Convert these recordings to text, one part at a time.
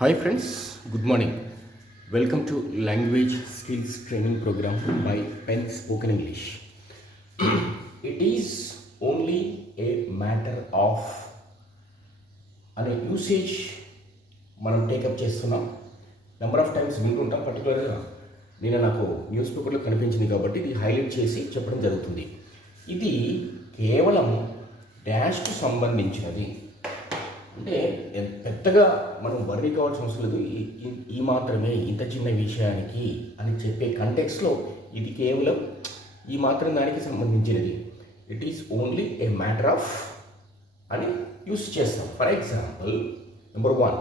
Hi friends, good morning. Welcome to Language Skills Training Program by Pen Spoken English. It is only a matter of అనే usage మనం take up చేస్తున్నాం. Number of times వింటుంటాం. పర్టికులర్గా నాకు news పేపర్లో కనిపించింది కాబట్టి ఇది హైలైట్ చేసి చెప్పడం జరుగుతుంది. ఇది కేవలం డాష్కు సంబంధించినది. అంటే పెద్దగా మనం వర్రీ కావాల్సిన అవసరం లేదు. ఈ మాత్రమే ఇంత చిన్న విషయానికి అని చెప్పే కంటెక్స్లో ఇది కేవలం ఈ మాత్రం దానికి సంబంధించినది. It is only a matter of అని యూస్ చేస్తాం. ఫర్ ఎగ్జాంపుల్ నెంబర్ 1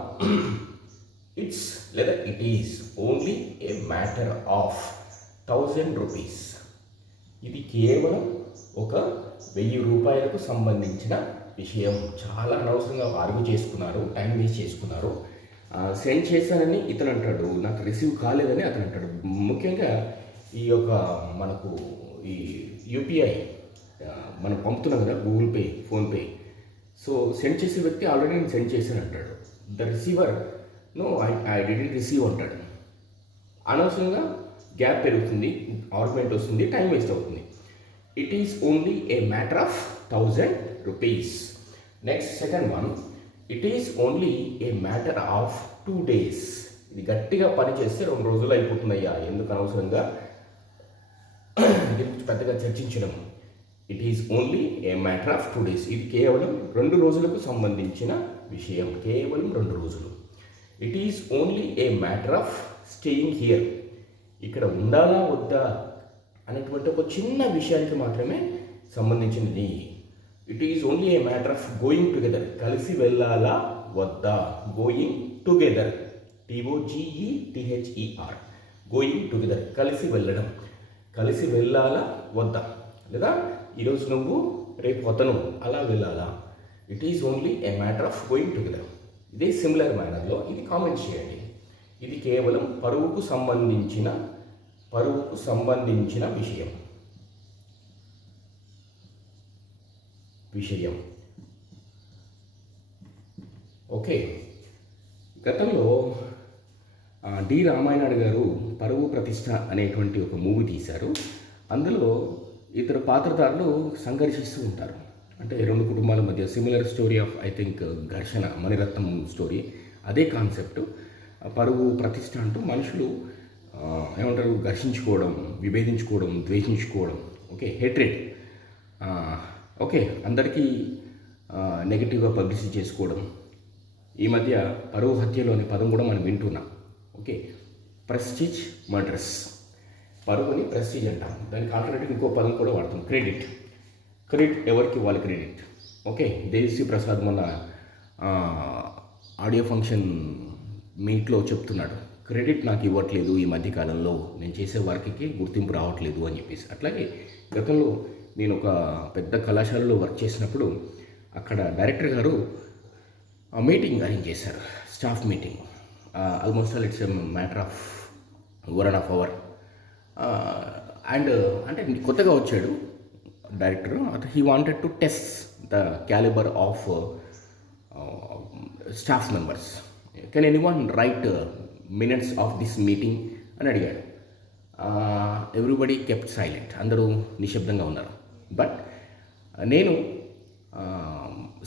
ఇట్స్ లేదా it is only a matter of 1000 rupees. ఇది కేవలం ఒక 1000 రూపాయలకు సంబంధించిన విషయం. చాలా అనవసరంగా ఆర్గ్యూ చేసుకున్నారు, టైం వేస్ట్ చేసుకున్నారు. సెండ్ చేశానని ఇతను అంటాడు, నాకు రిసీవ్ కాలేదని అతను అంటాడు. ముఖ్యంగా ఈ యొక్క మనకు ఈ యూపీఐ మనం పంపుతున్నాం కదా, Google pay, PhonePe. So send చేసే వ్యక్తి ఆల్రెడీ నేను సెండ్ చేశాను అంటాడు. The receiver no I didn't receive అంటాడు. అనవసరంగా గ్యాప్ పెరుగుతుంది, ఆర్గ్యుమెంట్ వస్తుంది, టైం వేస్ట్ అవుతుంది. It is only a matter of 1000 rupees. Next, second one, it is only a matter of 2 days. ఇది గట్టిగా పని చేస్తే 2 రోజులు అయిపోతుందయ్యా, ఎందుకు అనవసరంగా పెద్దగా చర్చించడం. It is only a matter of 2 days. ఇది కేవలం 2 రోజులకు సంబంధించిన విషయం, కేవలం 2 రోజులు. It is only a matter of staying here. ఇక్కడ ఉండాలా వద్దా అనేటువంటి ఒక చిన్న విషయానికి మాత్రమే సంబంధించినది. It is only a matter of going together. కలిసి వెళ్ళాలా వద్దా, going together, TOGETHER, going together, కలిసి వెళ్ళడం. కలిసి వెళ్ళాలా వద్దా, లేదా ఈరోజు నువ్వు రేపు అతను అలా వెళ్ళాలా. It is only a matter of going together. ఇదే సిమిలర్ మేనర్లో ఇది కామెంట్ చేయండి. ఇది కేవలం పరువుకు సంబంధించిన విషయం. ఓకే, గతంలో డి రామాయణుడు గారు పరువు ప్రతిష్ట అనేటువంటి ఒక మూవీ తీశారు. అందులో ఇతర పాత్రధారులు సంఘర్షిస్తూ ఉంటారు. అంటే 2 కుటుంబాల మధ్య similar story of I think ఘర్షణ, మణిరత్నం స్టోరీ. అదే కాన్సెప్ట్, పరువు ప్రతిష్ట అంటూ మనుషులు ఏమంటారు, ఘర్షించుకోవడం, విభేదించుకోవడం, ద్వేషించుకోవడం. Okay, hatred. ఓకే, అందరికీ నెగిటివ్గా పబ్లిసిటీ చేసుకోవడం. ఈ మధ్య పరువు హత్యలు అనే పదం కూడా మనం వింటున్నాం. Okay, prestige murders. పరువుని ప్రెస్టీజ్ అంటాం, దానికి ఆల్టర్నేటివ్ ఇంకో పదం కూడా వాడతాం, క్రెడిట్. ఎవరికి వాళ్ళ క్రెడిట్. ఓకే, దేవిశ్రీ ప్రసాద్ మొన్న ఆడియో ఫంక్షన్ మీట్లో చెప్తున్నాడు, క్రెడిట్ నాకు ఇవ్వట్లేదు ఈ మధ్యకాలంలో, నేను చేసే వర్క్కి గుర్తింపు రావట్లేదు అని చెప్పేసి. అట్లాగే గతంలో నేను ఒక పెద్ద కళాశాలలో వర్క్ చేసినప్పుడు అక్కడ డైరెక్టర్ గారు మీటింగ్ అరేంజ్ చేశారు, staff meeting. Almost all it's a matter of 1.5 hours. And అంటే కొత్తగా వచ్చాడు director. He wanted to test the calibre of staff members. Can anyone right minutes of this meeting అని అడిగాడు. Everybody kept silent, అందరూ నిశ్శబ్దంగా ఉన్నారు. But నేను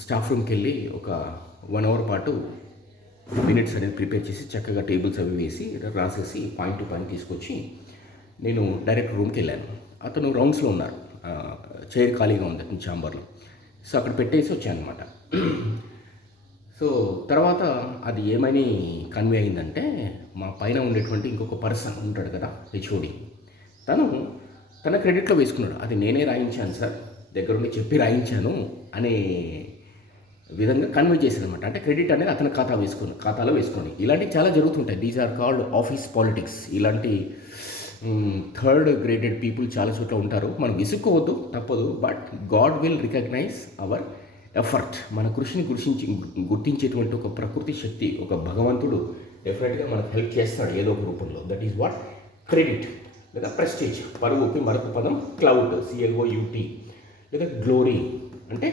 staff రూమ్కి వెళ్ళి ఒక 1 hour పాటు మినిట్స్ అనేది ప్రిపేర్ చేసి చక్కగా టేబుల్స్ అవి వేసి రాసేసి పాయింట్ టు పాయింట్ తీసుకొచ్చి నేను డైరెక్ట్ రూమ్కి వెళ్ళాను. అతను రౌండ్స్లో ఉన్నారు, చైర్ ఖాళీగా ఉంది అతని ఛాంబర్లో. సో అక్కడ పెట్టేసి వచ్చాను అనమాట. సో తర్వాత అది ఏమని కన్వే అయిందంటే, మా పైన ఉండేటువంటి ఇంకొక పర్సన్ ఉంటాడు కదా, హెచ్ఓడి, తన క్రెడిట్లో వేసుకున్నాడు. అది నేనే రాయించాను సార్, దగ్గరుండి చెప్పి రాయించాను అనే విధంగా కన్వే చేశాను అనమాట. అంటే క్రెడిట్ అనేది అతని ఖాతాలో వేసుకొని. ఇలాంటివి చాలా జరుగుతుంటాయి. These are called office politics. ఇలాంటి 3rd graded పీపుల్ చాలా చోట్ల ఉంటారు. మనం విసుక్కోవద్దు, తప్పదు. But God will recognize our effort. మన కృషిని గుర్తించేటువంటి ఒక ప్రకృతి శక్తి, ఒక భగవంతుడు డెఫినెట్గా మనకు హెల్ప్ చేస్తాడు ఏదో ఒక రూపంలో. దట్ ఈస్ వాట్ క్రెడిట్ లేదా ప్రెస్టీజ్. పరువుకి మరొక పదం క్లౌడ్, CLOUT, లేదా గ్లోరీ అంటే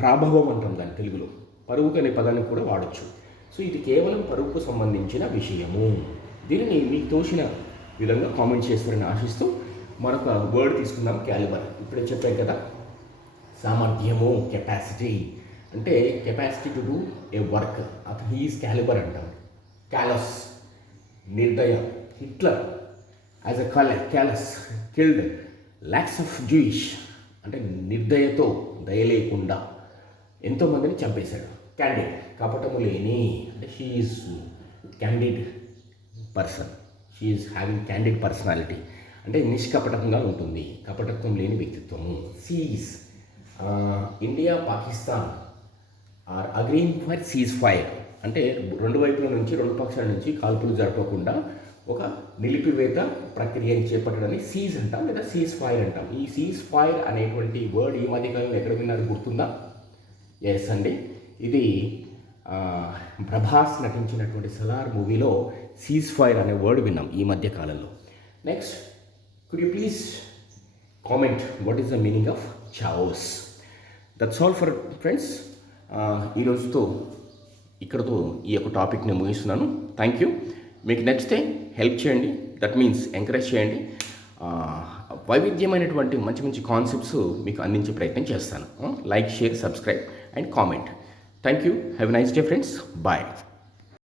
ప్రాభవం అంటాం దాని తెలుగులో. పరువుకు అనే పదాన్ని కూడా వాడచ్చు. సో ఇది కేవలం పరువుకు సంబంధించిన విషయము. దీనిని మీకు తోచిన విధంగా కామెంట్ చేస్తారని ఆశిస్తూ మరొక వర్డ్ తీసుకుందాం, క్యాలిబర్. ఇప్పుడే చెప్పాం కదా, సామర్థ్యము, కెపాసిటీ. అంటే capacity to do a work, అతను హీఈస్ క్యాలిబర్ అంటాం. క్యాలస్, నిర్దయ. Hitler as a callous killed lakhs of Jewish, అంటే నిర్దయతో, దయ లేకుండా ఎంతోమందిని చంపేశాడు. క్యాండిడ్, కపటము లేని, అంటే she is candid person, she is having candid personality, అంటే నిష్కపటంగా ఉంటుంది, కపటత్వం లేని వ్యక్తిత్వము. Cease, India Pakistan are agreeing for cease fire, అంటే రెండు వైపుల నుంచి, రెండు పక్షాల నుంచి కాల్పులు జరపకుండా ఒక నిలిపివేత ప్రక్రియని చేపట్టడాన్ని సీజ్ అంటాం, లేదా సీజ్ ఫైర్ అంటాం. ఈ సీజ్ ఫైర్ అనేటువంటి వర్డ్ ఈ మధ్యకాలంలో ఎక్కడ విన్నారు గుర్తుందా? ఎస్ అండి, ఇది ప్రభాస్ నటించినటువంటి సలార్ మూవీలో సీజ్ ఫైర్ అనే వర్డ్ విన్నాం ఈ మధ్య కాలంలో. Next, could you please comment what is the meaning of chaos? That's all for friends. ఈరోజుతో ఇక్కడతో ఈ యొక్క టాపిక్ని ముగిస్తున్నాను. Thank you. మీకు నచ్చితే హెల్ప్ చేయండి, దట్ మీన్స్ ఎంకరేజ్ చేయండి. వైవిధ్యమైనటువంటి మంచి మంచి కాన్సెప్ట్స్ మీకు అందించే ప్రయత్నం చేస్తాను. Like, share, subscribe and comment. Thank you. Have a nice day friends. Bye.